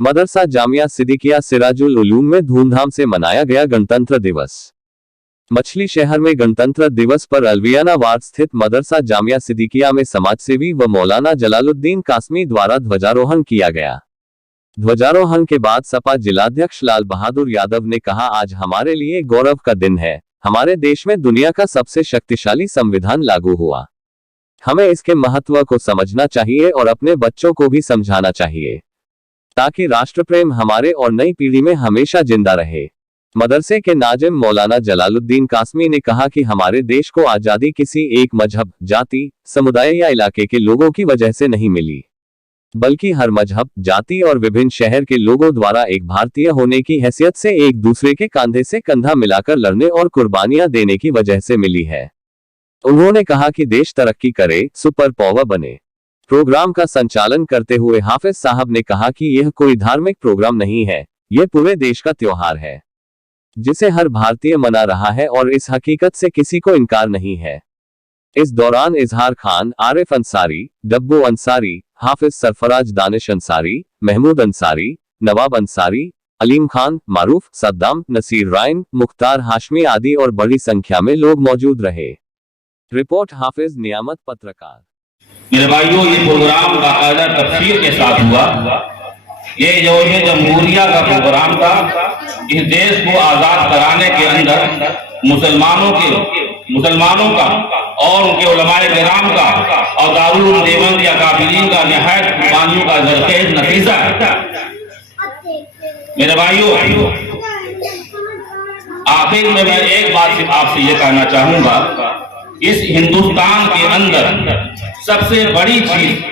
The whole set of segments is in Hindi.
मदरसा जामिया सिद्दीकिया सिराजुल उलूम में धूमधाम से मनाया गया गणतंत्र दिवस। मछली शहर में गणतंत्र दिवस पर अलवियाना वार्ड स्थित मदरसा जामिया सिद्दीकिया में समाजसेवी व मौलाना जलालुद्दीन कासमी द्वारा ध्वजारोहण किया गया। ध्वजारोहण के बाद सपा जिलाध्यक्ष लाल बहादुर यादव ने कहा, आज हमारे लिए गौरव का दिन है। हमारे देश में दुनिया का सबसे शक्तिशाली संविधान लागू हुआ। हमें इसके महत्व को समझना चाहिए और अपने बच्चों को भी समझाना चाहिए, ताकि राष्ट्र प्रेम हमारे और नई पीढ़ी में हमेशा जिंदा रहे। मदरसे के नाजिम मौलाना जलालुद्दीन कासमी ने कहा कि हमारे देश को आजादी किसी एक मजहब, जाति, समुदाय या इलाके के लोगों की वजह से नहीं मिली, बल्कि हर मजहब, जाति और विभिन्न शहर के लोगों द्वारा एक भारतीय होने की हैसियत से एक दूसरे के कंधे से कंधा मिलाकर लड़ने और कुर्बानियां देने की वजह से मिली है। उन्होंने कहा कि देश तरक्की करे, सुपर पावर बने। प्रोग्राम का संचालन करते हुए हाफिज साहब ने कहा कि यह कोई धार्मिक प्रोग्राम नहीं है, यह पूरे देश का त्योहार है जिसे हर भारतीय मना रहा है और इस हकीकत से किसी को इनकार नहीं है। इस दौरान इजहार खान, आरिफ अंसारी, डब्बू अंसारी, हाफिज सरफराज दानिश अंसारी, महमूद अंसारी, नवाब अंसारी, अलीम खान, मारूफ, सद्दाम, नसीर राइन, मुख्तार हाशमी आदि और बड़ी संख्या में लोग मौजूद रहे। रिपोर्ट हाफिज नियामत, पत्रकार। मेरे भाइयों, ये प्रोग्राम बाकायदा तफसीर के साथ हुआ। ये जो है जमहूरिया का प्रोग्राम था, इस देश को आजाद कराने के अंदर मुसलमानों का और उनके उलमाए किराम का और दारुल उलूम देवबंद या काफिरीन का निहायत कुर्बानियों का जरखेज नतीजा है। मेरे भाइयों, आखिर में मैं एक बात सिर्फ आपसे ये कहना चाहूंगा, इस हिंदुस्तान के अंदर सबसे बड़ी चीज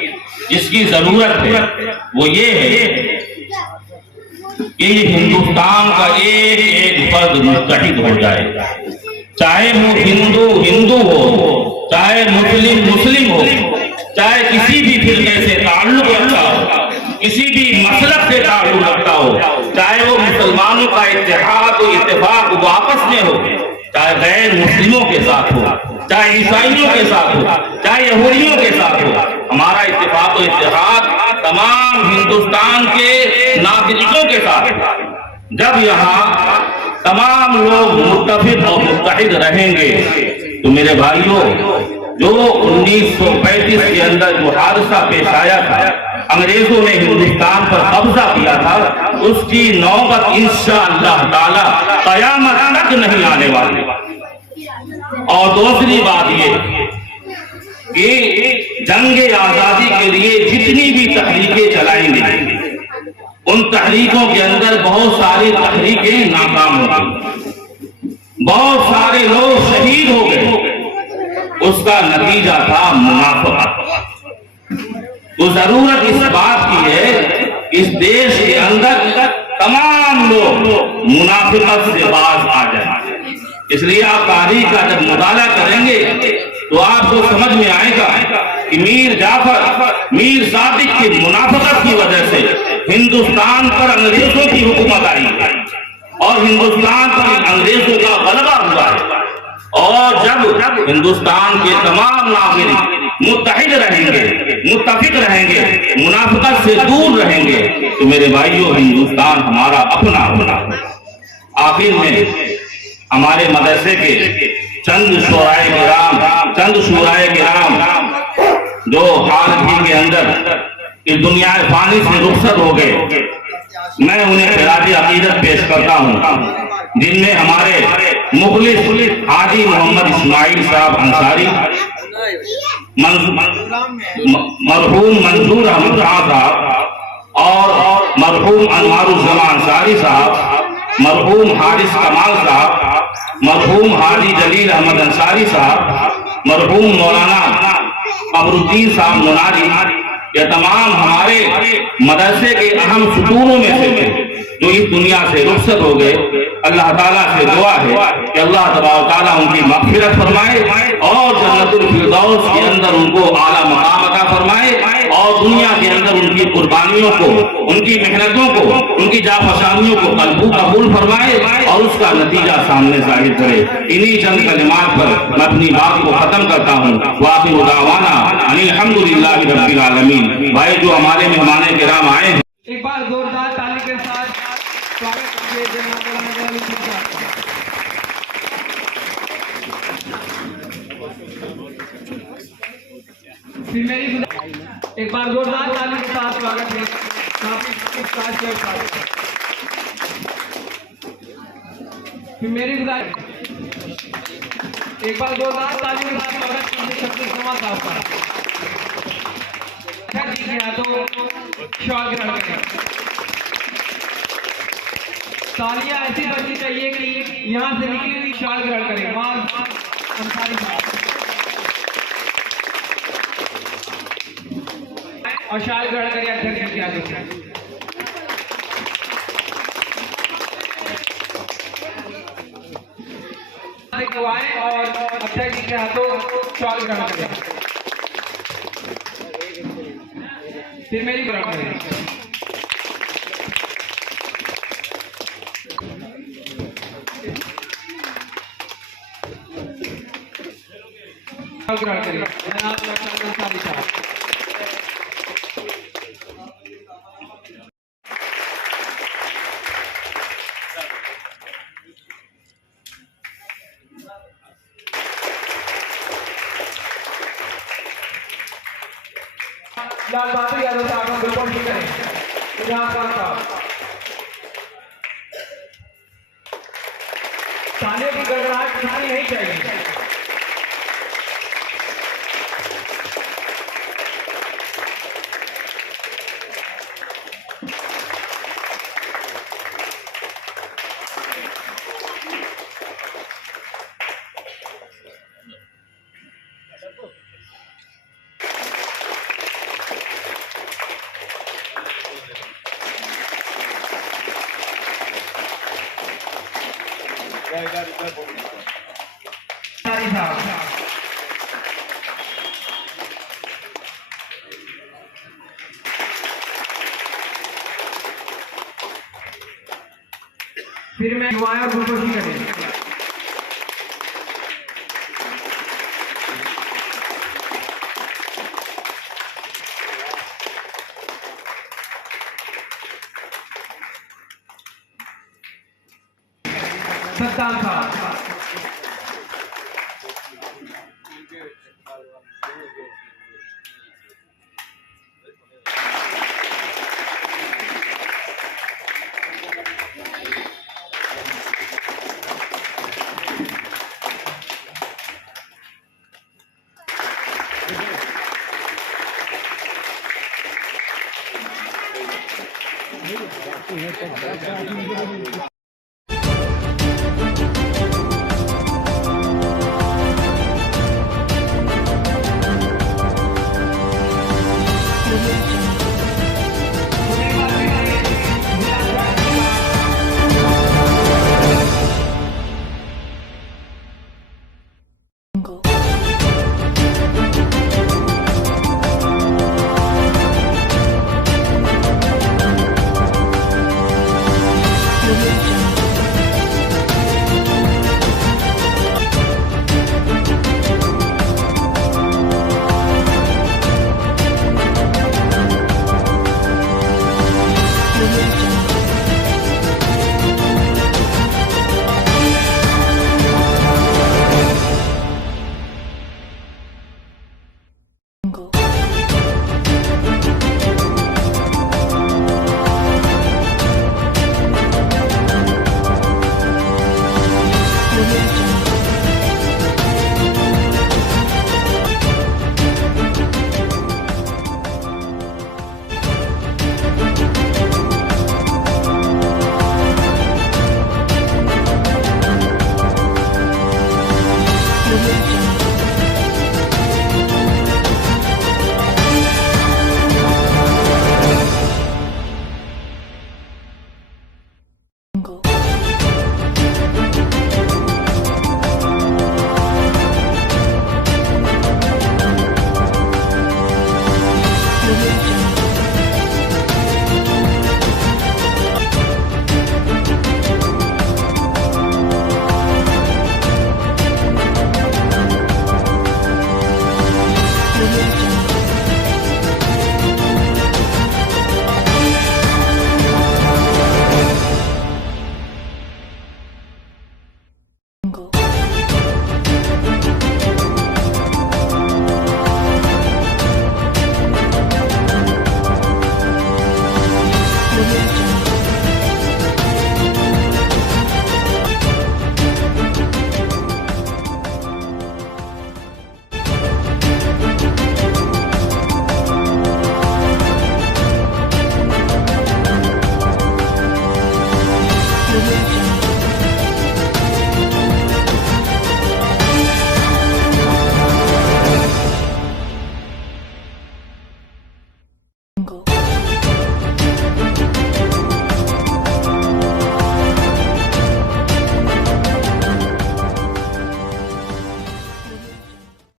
जिसकी जरूरत है वो ये है कि हिंदुस्तान का एक एक फर्द मुत्तहिद हो जाए। चाहे वो हिंदू हो, चाहे मुस्लिम हो, चाहे किसी भी फिरके से ताल्लुक रखता हो, किसी भी मसलक से ताल्लुक रखता हो, चाहे वो मुसलमानों का इत्तेहाद और इत्तेफाक वापस में हो, चाहे गैर मुस्लिमों के साथ हो, चाहे ईसाइयों के साथ हो, चाहे यहूदियों के साथ हो, हमारा इत्तेफाक और इत्तेहाद तमाम हिंदुस्तान के नागरिकों के साथ। जब यहाँ तमाम लोग मुत्तफिक और मुत्तहिद रहेंगे तो मेरे भाइयों, जो 1935 के अंदर जो हादसा पेश आया था, अंग्रेजों ने हिंदुस्तान पर कब्जा किया था, उसकी नौबत इंशाअल्लाह ताला क़यामत तक नहीं आने वाली। और दूसरी बात ये कि जंगे आजादी के लिए जितनी भी तहरीकें चलाई गई, उन तहरीकों के अंदर बहुत सारी तहरीकें नाकाम हो गई, बहुत सारे लोग शहीद हो गए। उसका नतीजा था मुनाफिकत। तो जरूरत इस बात की है, इस देश के अंदर तमाम लोग मुनाफिकत से बाज आ जाए। इसलिए आप तारीख का जब मुताला करेंगे तो आपको समझ में आएगा कि मीर जाफर, मीर सादिक की मुनाफिकत की वजह से हिंदुस्तान पर अंग्रेजों की हुकूमत आई और हिंदुस्तान पर अंग्रेजों का गलबा हुआ है। और जब हिंदुस्तान के तमाम नागरिक मुत्तहिद रहेंगे, मुत्तफिक रहेंगे, मुनाफिकत से दूर रहेंगे, तो मेरे भाइयों, हिंदुस्तान हमारा अपना होना। आखिर में हमारे मदरसे के चंद शूराए किराम जो हाल ही के अंदर इस दुनिया फानी से रुखसत हो गए, मैं उन्हें खिराजी अकीदत पेश करता हूँ, जिनमें हमारे मुखलिस हाजी मोहम्मद इस्माइल साहब अंसारी, मरहूम मंजूर अहमद साहब और मरहूम अनवारुज़्ज़मान अंसारी साहब, मरहूम हारिस कमाल साहब, मरहूम हाजी जलील अहमद अंसारी साहब, मरहूम मौलाना अमरुद्दीन साहब मुनारी, ये तमाम हमारे मदरसे के अहम सुतूनों में से थे जो इस दुनिया से रुखसत हो गए। अल्लाह ताला से दुआ है कि अल्लाह तबारक ताला उनकी मग़फ़िरत फरमाए और जन्नतुल फिरदौस के अंदर उनको आला मकाम अता फरमाए और दुनिया के अंदर उनकी कुर्बानियों को, उनकी मेहनतों को, उनकी जाफशानियों को कबूल फरमाए और उसका नतीजा सामने जाहिर करे। इन्हीं चंद कलिमात पर मैं अपनी बात को खत्म करता हूँ। वाक़िअ दावाना अनिल हम्दुलिल्लाहि रब्बिल आलमीन। भाई, जो हमारे मेहमान किराम आए हैं, एक बार जोरदार ताली के साथ स्वागत कीजिए जनाब मौलाना जलालुद्दीन साहब का। फिर मेरी एक बार जोरदार ताली के साथ स्वागत है फिर मेरी गुजारिश एक बार जोरदार ताली के साथ स्वागत कीजिए शक्ति शर्मा साहब का। तो शॉल ग्रहण करें। तालियां ऐसी बननी चाहिए कि यहाँ से निकली हुई शॉल ग्रहण करें। मां अंसारी साहब और शॉल ग्रहण करें अध्यक्ष जी के आगे से। गवाएं और अध्यक्ष जी के हाथों शॉल ग्रहण करें। फिर मेरी ग्रहण करें। ग्रहण करें जनाब अंसारी साहब। लाल बहादुर यादव साहब को बिल्कुल ठीक करें। तालियों की गड़गड़ाहट कितनी नहीं चाहिए। फिर मैं युवाओं को खुशी करें। सत्तान साहब